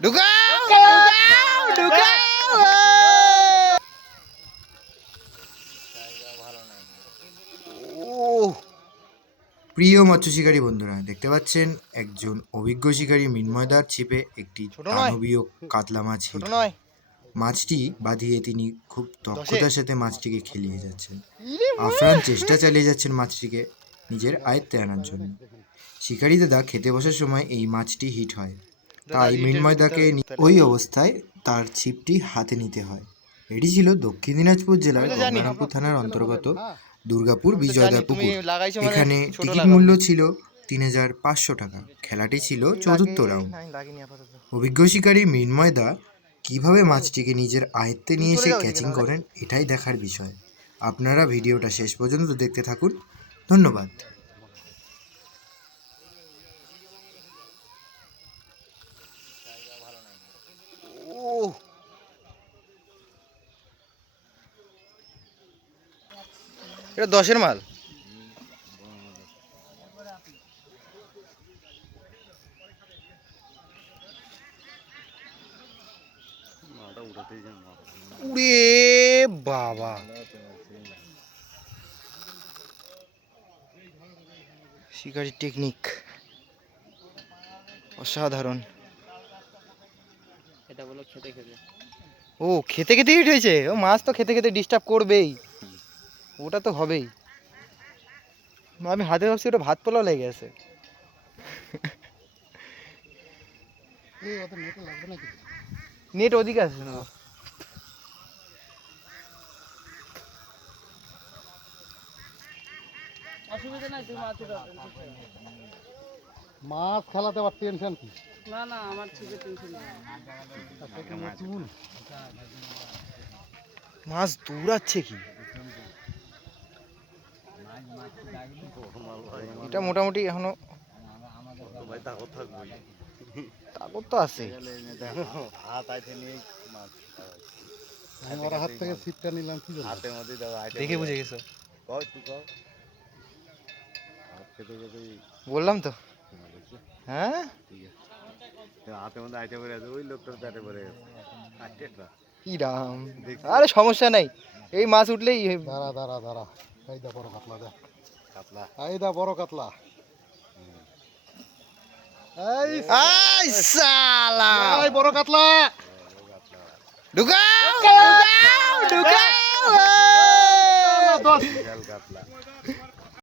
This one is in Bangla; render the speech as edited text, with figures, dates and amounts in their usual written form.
ঢুকাও ঢুকাও ঢুকাও। প্রিয় মৎস্য শিকারী বন্ধুরা, দেখতে পাচ্ছেন একজন অভিজ্ঞ শিকারী মিন্ময়দার ছিপে একটি দানবীয় কাতলা মাছ হিট। মাছটি বাঁধিয়ে তিনি খুব দক্ষতার সাথে মাছটিকে খেলিয়ে যাচ্ছেন। আফরান চেষ্টা চালিয়ে যাচ্ছেন মাছটিকে নিজের আয়ত্তে আনার জন্য। শিকারী দাদা খেতে বসার সময় এই মাছটি হিট হয়, তাই মিন্ময়দাকে ওই অবস্থায় তার ছিপটি হাতে নিতে হয়। এটি ছিল দক্ষিণ দিনাজপুর জেলার গঙ্গারামপুর থানার অন্তর্গত দুর্গাপুর বিজয়দা পুকুর। এখানে টিকিট মূল্য ছিল ৩,৫০০ টাকা। খেলাটি ছিল চতুর্থ রাউন্ড। অভিজ্ঞ শিকারী মিন্ময়দা কিভাবে মাছটিকে নিজের আয়ত্তে নিয়ে এসে ক্যাচিং করেন, এটাই দেখার বিষয়। আপনারা ভিডিওটা শেষ পর্যন্ত দেখতে থাকুন। ধন্যবাদ। এটা 10-এর মাল। উড়ে বাবা, শিকারির টেকনিক অসাধারণ। এটা বলো খেতে খেতে। ও খেতে খেতে হিট হয়েছে। ও মাছ তো খেতে খেতে ডিস্টার্ব করবেই, ওটা তো হবেই। আমি হাতে ভাবছি ওটা ভাত পোলাও লেগে গেছে। নেট ওদিকে আছে না? অসুবিধা নাই, তুমি মাছ মাছ খেলাতে আবার টেনশন কি? না না, আমার ছিপে টেনশন নেই। মাছ দৌড়াচ্ছে কি? এটা মোটামুটি এখনো তাগর তো আছে। আমি ওর হাত থেকে ছিপটা নিলাম কি জন্য? দেখে বুঝে গেছো? বললাম তো। হ্যাঁ কি রাম, আরে সমস্যা নাই, এই মাছ উঠলেই। দাঁড়া দাঁড়া দাঁড়া, এই দা বড় কাতলা, দে কাতলা, এই দা বড় কাতলা। এই আই সালা, এই বড় কাতলা, ঢুকাও ঢুকাও ঢুকাও। দশ